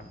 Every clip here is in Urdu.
1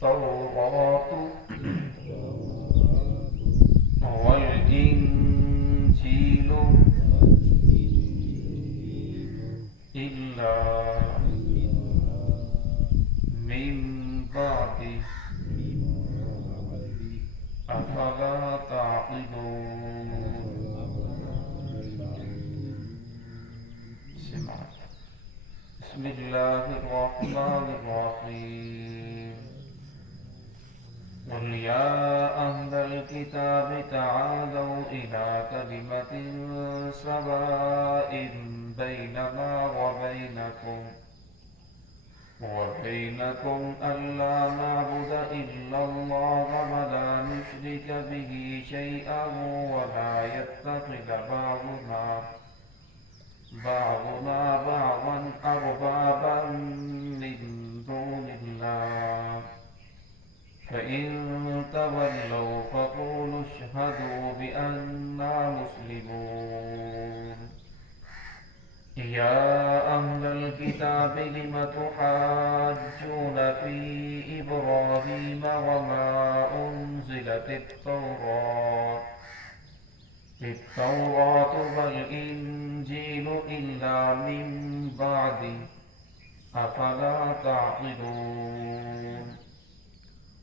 التوراة والإنجيل إلا من بعد أفلا تعقلون بسم الله الرحمن الرحيم قل يا أهل الكتاب تعالوا إلى كلمة سواء بيننا وبينكم ألا نعبد إلا الله ولا نشرك به شيئا ولا يتخذ بعضنا بعضا أربابا من دون الله فإن تولوا فقولوا اشهدوا بأننا مسلمون يا أهل الكتاب لم تحاجون في إبراهيم وما أنزلت التوراة والإنجيل إلا من بعد أفلا تعقلون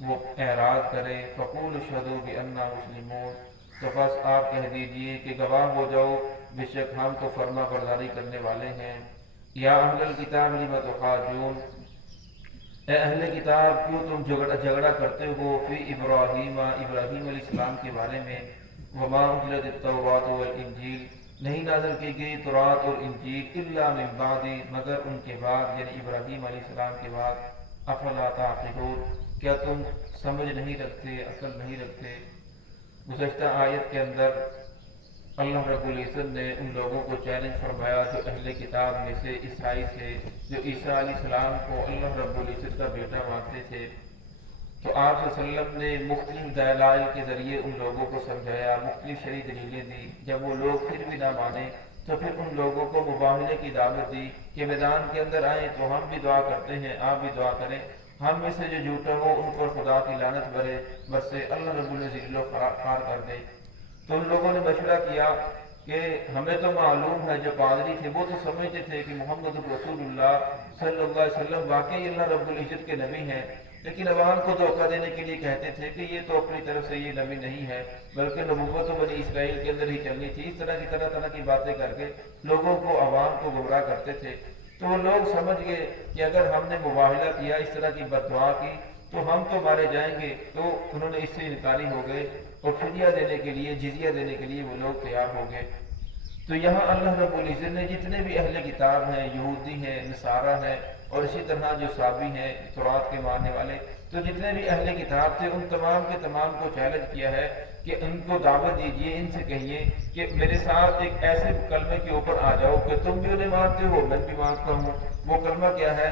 وہ اعراض کرے فقول اشہدوا بأننا مسلمون، تو بس آپ کہہ دیجئے کہ گواہ ہو جاؤ بے شک ہم تو فرما برداری کرنے والے ہیں۔ یا اہل الکتاب لم تحاجون، اے اہل کتاب کیوں تم جھگڑا کرتے ہو فی ابراہیم علیہ السلام کے بارے میں، وما انزلت التوراۃ والانجیل، نہیں نازل کی گئی تورات اور انجیل الا من بعد، مگر ان کے بعد یعنی ابراہیم علیہ السلام کے بعد، افلا تعقلون، کیا تم سمجھ نہیں رکھتے، عقل نہیں رکھتے۔ گزشتہ آیت کے اندر اللہ رب العزت نے ان لوگوں کو چیلنج فرمایا جو اہل کتاب میں سے عیسائی تھے، جو عیسیٰ علیہ السلام کو اللہ رب العزت کا بیٹا مانتے تھے۔ تو آپ صلی اللہ علیہ وسلم نے مختلف دلائل کے ذریعے ان لوگوں کو سمجھایا، مختلف شرعی دلیلیں دی۔ جب وہ لوگ پھر بھی نہ مانے تو پھر ان لوگوں کو مباہلے کی دعوت دی کہ میدان کے اندر آئیں تو ہم بھی دعا کرتے ہیں، آپ بھی دعا کریں، ہم میں سے جو جھوٹا ہو ان پر خدا کی لعنت برسے، اللہ رب العزت ذل و خوار کر دے۔ تو ان لوگوں نے مشورہ کیا کہ ہمیں تو معلوم ہے، جو پادری تھے وہ تو سمجھتے تھے کہ محمد رسول اللہ صلی اللہ علیہ وسلم واقعی اللہ رب العزت کے نبی ہیں، لیکن عوام کو دھوکہ دینے کے لیے کہتے تھے کہ یہ تو اپنی طرف سے یہ نبی نہیں ہے، بلکہ نبوت تو بنی اسرائیل کے اندر ہی چلنی تھی۔ اس طرح کی طرح کی باتیں کر کے لوگوں کو، عوام کو گمراہ کرتے تھے۔ تو وہ لوگ سمجھ گئے کہ اگر ہم نے مباہلہ کیا، اس طرح کی بددعا کی، تو ہم تو مارے جائیں گے۔ تو انہوں نے اس سے انکاری ہو گئے اور فدیہ دینے کے لیے، جزیہ دینے کے لیے وہ لوگ تیار ہو گئے۔ تو یہاں اللہ رب العزت نے جتنے بھی اہل کتاب ہیں، یہودی ہیں، نصارہ ہیں، اور اسی طرح جو صابی ہیں تورات کے ماننے والے، تو جتنے بھی اہل کتاب تھے ان تمام کے تمام کو چیلنج کیا ہے کہ ان کو دعوت دیجئے، ان سے کہیے کہ میرے ساتھ ایک ایسے کلمے کے اوپر آ جاؤ کہ تم بھی انہیں مانتے ہو، میں بھی مانتا ہوں۔ وہ کلمہ کیا ہے؟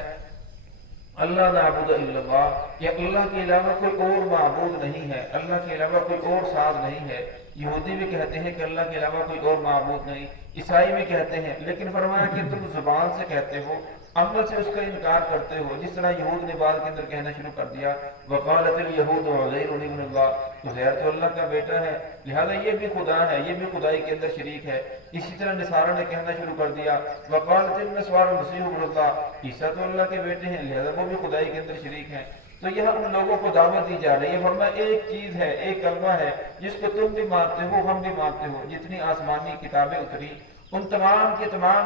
اللہ نعبد الا اللہ، کہ اللہ کے علاوہ کوئی اور معبود نہیں ہے، اللہ کے علاوہ کوئی اور ساز نہیں ہے۔ یہودی بھی کہتے ہیں کہ اللہ کے علاوہ کوئی اور معبود نہیں، عیسائی بھی کہتے ہیں، لیکن فرمایا کہ تم زبان سے کہتے ہو، عمل سے اس کا انکار کرتے ہو۔ جس طرح یہود نے بعد کے اندر کہنا شروع کر دیا وقالت الیہود عزیر ابن اللہ، عزیر تو اللہ کا بیٹا ہے، لہذا یہ بھی خدا ہے، یہ بھی خدائی کے اندر شریک ہے۔ اسی طرح نصارہ نے کہنا شروع کر دیا وقالت النصارى المسیح ابن اللہ، عیسیٰ تو اللہ کے بیٹے ہیں، لہذا وہ بھی خدائی کے اندر شریک ہیں۔ تو یہاں ان لوگوں کو دعوت دی جا رہی ہے، فرمایا ایک چیز ہے، ایک کلمہ ہے جس کو تم بھی مانتے ہو، ہم بھی مانتے ہو۔ جتنی آسمانی کتابیں اتری ان تمام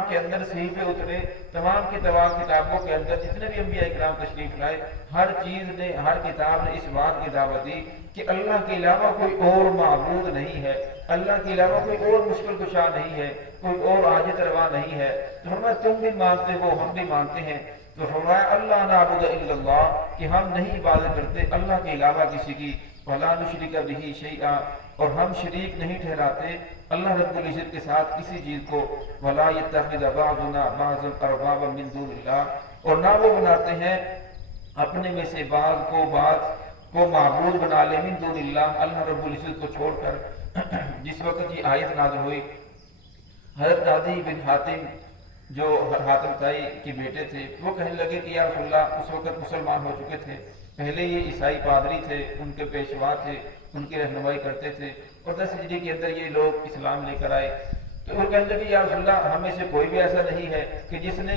کے اندر صحیفے اترے، تمام کی تمام کتابوں کے اندر جتنے بھی انبیاء اکرام تشریف لائے، ہر چیز نے، ہر کتاب نے اس بات کی دعوت دی کہ اللہ کے علاوہ کوئی اور معبود نہیں ہے، اللہ کے علاوہ کوئی اور مشکل کشا نہیں ہے، کوئی اور حاجت روا نہیں ہے۔ تو فرمایا تم بھی مانتے ہو، ہم بھی مانتے ہیں۔ تو فرمایا اللہ نعبد الا اللہ، کہ ہم نہیں عبادت کرتے اللہ کے علاوہ کسی کی، ولا نشرک بہ شیئا، اور ہم شریک نہیں ٹھہراتے اللہ رب العزت کے ساتھ کسی چیز کو، ولا یتخذ بعضنا بعضا اربابا من دون اللہ، اور نہ وہ بناتے ہیں اپنے میں سے بعض کو معبود بنا لے من دون اللہ، اللہ رب العزت کو چھوڑ کر۔ جس وقت یہ آیت نازل ہوئی، حضرت عدی بن حاتم جو حاتم تائی کے بیٹے تھے، وہ کہنے لگے کہ یا رسول اللہ، اس وقت مسلمان ہو چکے تھے، پہلے یہ عیسائی پادری تھے، ان کے پیشوا تھے، ان کی رہنمائی کرتے تھے، اور 10 ہجری کے اندر یہ لوگ اسلام لے کر آئے۔ تو وہ کہنے لگے یا رسول اللہ، ہم میں سے کوئی بھی ایسا نہیں ہے کہ جس نے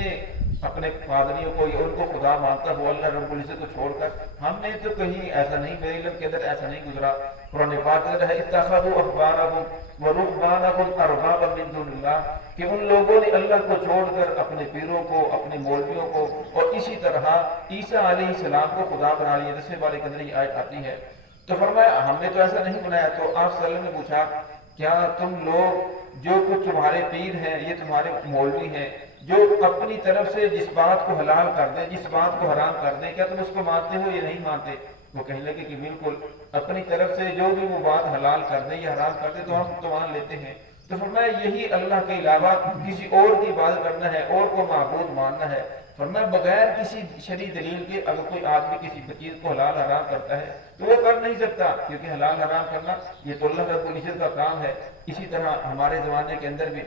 اپنے پادریوں کو یا ان کو خدا مانتا ہو اللہ رب العزت کو چھوڑ کر، ہم نے تو کہیں ایسا نہیں، میرے علم کے اندر ایسا نہیں گزرا۔ قرآن پاک کے اندر ہے اتخذوا احبارهم ورهبانهم اربابا من دون اللہ، کہ ان لوگوں نے اللہ کو چھوڑ کر اپنے پیروں کو، اپنے مولویوں کو، اور اسی طرح عیسیٰ علیہ السلام کو خدا بنا لیا۔ 10ویں بارے کے اندر یہ آیت آتی ہے۔ تو فرمایا ہم نے تو ایسا نہیں بنایا۔ تو آپ صلی اللہ علیہ وسلم نے پوچھا کیا تم لوگ جو کچھ تمہارے پیر ہیں، یہ تمہارے مولوی ہیں، جو اپنی طرف سے جس بات کو حلال کر دیں، جس بات کو حرام کر دیں، کیا تم اس کو مانتے ہو یا نہیں مانتے؟ وہ کہنے لگے کہ بالکل، اپنی طرف سے جو بھی وہ بات حلال کر دیں یا حرام کر دیں تو ہم تو مان لیتے ہیں۔ تو فرمایا یہی اللہ کے علاوہ کسی اور کی عبادت کرنا ہے، اور کو معبود ماننا ہے۔ فرمایا بغیر کسی شرعی دلیل کے اگر کوئی آدمی کسی چیز کو حلال حرام کرتا ہے تو وہ کر نہیں سکتا، کیونکہ حلال حرام کرنا یہ تو اللہ رب العزت کا کام ہے۔ اسی طرح ہمارے زمانے کے اندر بھی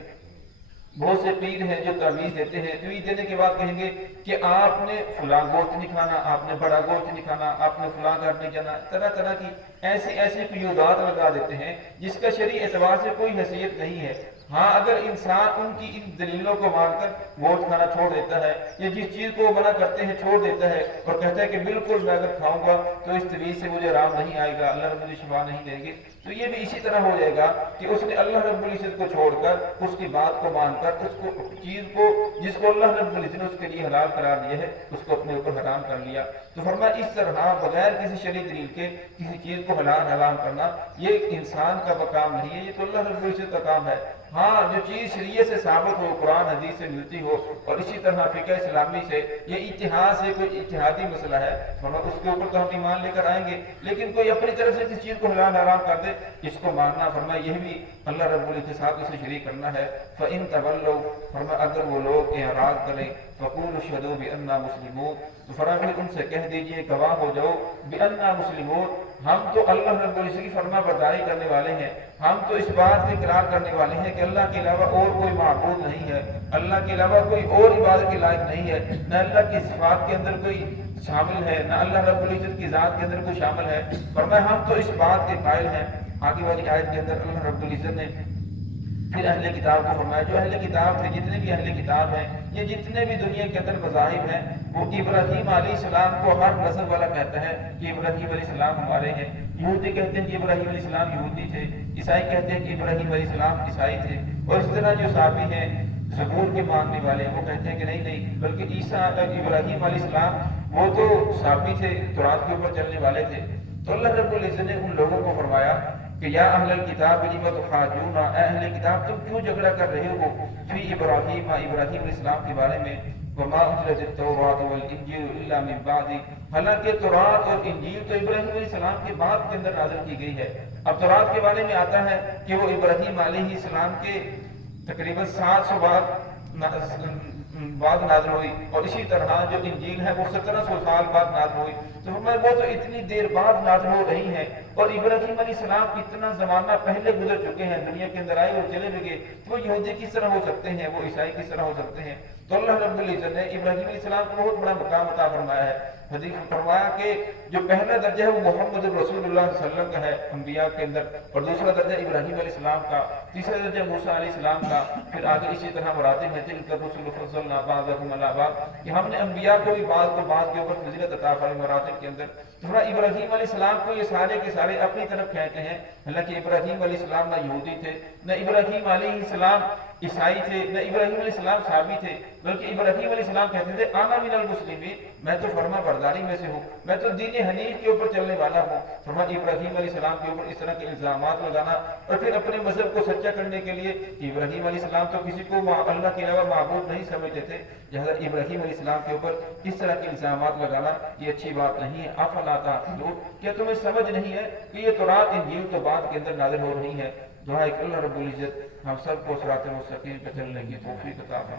بہت سے پیر ہیں جو تعویذ دیتے ہیں، تعویذ دینے کے بعد کہیں گے کہ آپ نے فلاں گوشت نہیں کھانا، آپ نے بڑا گوشت نہیں کھانا، آپ نے فلاں گھر نہیں جانا، طرح طرح کی ایسی ایسی قیودات لگا دیتے ہیں جس کا شرعی اعتبار سے کوئی حیثیت نہیں ہے۔ ہاں اگر انسان ان کی ان دلیلوں کو مان کر گوشت کھانا چھوڑ دیتا ہے یا جس چیز کو وہ منع کرتے ہیں چھوڑ دیتا ہے اور کہتا ہے کہ بالکل میں اگر کھاؤں گا تو اس طویل سے مجھے آرام نہیں آئے گا، اللہ رب العزت شفا نہیں دیں گے، تو یہ بھی اسی طرح ہو جائے گا کہ اس نے اللہ رب العزت کو چھوڑ کر اس کی بات کو مان کر اس کو چیز کو جس کو اللہ رب العزت نے اس کے لیے حلال قرار دیا ہے اس کو اپنے اوپر حرام کر لیا۔ تو فرمایا اس طرح بغیر کسی شرعی دلیل کے کسی چیز کو حلال حرام کرنا یہ انسان کا کام نہیں ہے، یہ تو اللہ رب العزت کا کام ہے۔ ہاں جو چیز شریعت سے ثابت ہو، قرآن حدیث سے ملتی ہو اور اسی طرح فقہ اسلامی سے یہ اتحاد سے کوئی اتحادی مسئلہ ہے فرمایا اس کے اوپر تو ہم ایمان لے کر آئیں گے، لیکن کوئی اپنی طرف سے کسی چیز کو حلال حرام کر دے اس کو ماننا فرمایا یہ بھی اللہ رب العزت کے ساتھ اسے شریک کرنا ہے۔ فَإِن تَوَلَّوْا فرمایا اگر وہ لوگ اعراض کریں فَقُولُوا اشْهَدُوا بِأَنَّا مُسْلِمُونَ تو فرمایا ان سے کہہ دیجئے گواہ ہو جاؤ بِأَنَّا مُسْلِمُونَ ہم تو اللہ رب العزت کی فرما برداری کرنے والے ہیں، ہم تو اس بات کا اقرار کرنے والے ہیں کہ اللہ کے علاوہ اور کوئی معبود نہیں ہے، اللہ کے علاوہ کوئی اور عبادت کے لائق نہیں ہے، نہ اللہ کی صفات کے اندر کوئی شامل ہے نہ اللہ رب العزت کی ذات کے اندر کوئی شامل ہے۔ فرمایا ہم تو اس بات کے قائل ہیں۔ آگے والی آیت کے اندر اللہ رب العزت نے پھر اہل کتاب کو فرمایا جو اہل کتاب تھے جتنے بھی اہل کتاب ہیں یہ جتنے بھی دنیا کے اندر مذاہب ہیں وہ ابراہیم علیہ السلام کو ہر نسل والا کہتا ہے کہ ابراہیم علیہ السلام ہمارے ہیں۔ یہودی کہتے ہیں کہ ابراہیم علیہ السلام یہودی تھے، عیسائی کہتے ہیں کہ ابراہیم علیہ السلام عیسائی تھے، اور اس طرح جو صحابی ہیں زبور کے ماننے والے وہ کہتے ہیں کہ نہیں بلکہ عیسیٰ ابراہیم علیہ السلام وہ تو صحابی تھے، تورات کے اوپر چلنے والے تھے۔ تو اللہ رب العزت نے ان لوگوں کو فرمایا کہ یا اہل الکتاب لم تحاجون، اے اہل کتاب تم کیوں جھگڑا کر رہے ہو فی ابراہیم ابراہیم علیہ السلام کے بارے میں، وما انزلت التوراۃ والانجیل الا من بعد، حالانکہ تورات اور انجیل تو ابراہیم علیہ السلام کے بعد کے اندر نازل کی گئی ہے۔ اب تورات کے بارے میں آتا ہے کہ وہ ابراہیم علیہ السلام کے تقریباً 700 بعد نازل ہوئی، اور اسی طرح جو انجیل ہے وہ 1700 سال بعد نازل ہوئی۔ تو فرمایا وہ تو اتنی دیر بعد نازل ہو رہی ہیں اور ابراہیم علیہ السلام اتنا زمانہ پہلے گزر چکے ہیں، دنیا کے اندر آئے اور چلے بھی گئے، تو وہ یہودی کس طرح ہو سکتے ہیں، وہ عیسائی کس طرح ہو سکتے ہیں؟ تو اللہ رب العزت نے ابراہیم علیہ السلام کو بہت بڑا مقام عطا فرمایا ہے۔ حدیث میں فرمایا کہ جو پہلا درجہ ہے وہ محمد رسول اللہ صلی اللہ علیہ وسلم کا ہے انبیاء کے اندر، اور دوسرا درجہ ابراہیم علیہ السلام کا، تیسرا درجہ موسیٰ علیہ السلام کا، پھر آگے اسی طرح مراتب ہیں تلک الرسل فضلنا بعضهم علی بعض کہ ہم نے انبیاء کو بھی بعض کو بعض کے اوپر فضیلت عطا فرمائی مراتب کے اندر۔ تھوڑا ابراہیم علیہ السلام کو یہ سارے کے سارے اپنی طرف کہتے ہیں، حالانکہ ابراہیم علیہ السلام نہ یہودی تھے نہ ابراہیم علیہ السلام عیسائی تھے نہ ابراہیم علیہ السلام صحابی تھے، بلکہ ابراہیم علیہ السلام کہتے تھے انا من المسلمین، میں تو فرما برداری میں سے ہوں، میں تو دین حنیف کے اوپر چلنے والا ہوں۔ فرمایا ابراہیم علیہ السلام کے اوپر اس طرح کے الزامات لگانا اور پھر اپنے مذہب کو سچا کرنے کے لیے ابراہیم علیہ السلام تو کسی کو اللہ کے علاوہ معبود نہیں سمجھتے تھے، لہذا ابراہیم علیہ السلام کے اوپر اس طرح کے الزامات لگانا یہ اچھی بات نہیں ہے۔ افلا تعقلون، کیا تمہیں سمجھ نہیں ہے کہ یہ تورات انجیل تو بعد کے اندر نازل ہو رہی ہے؟ دعا ہے کہ اللہ رب العزت ہم سب کو صراط مستقیم پہ چلنے کی توفیق عطا فرمائے۔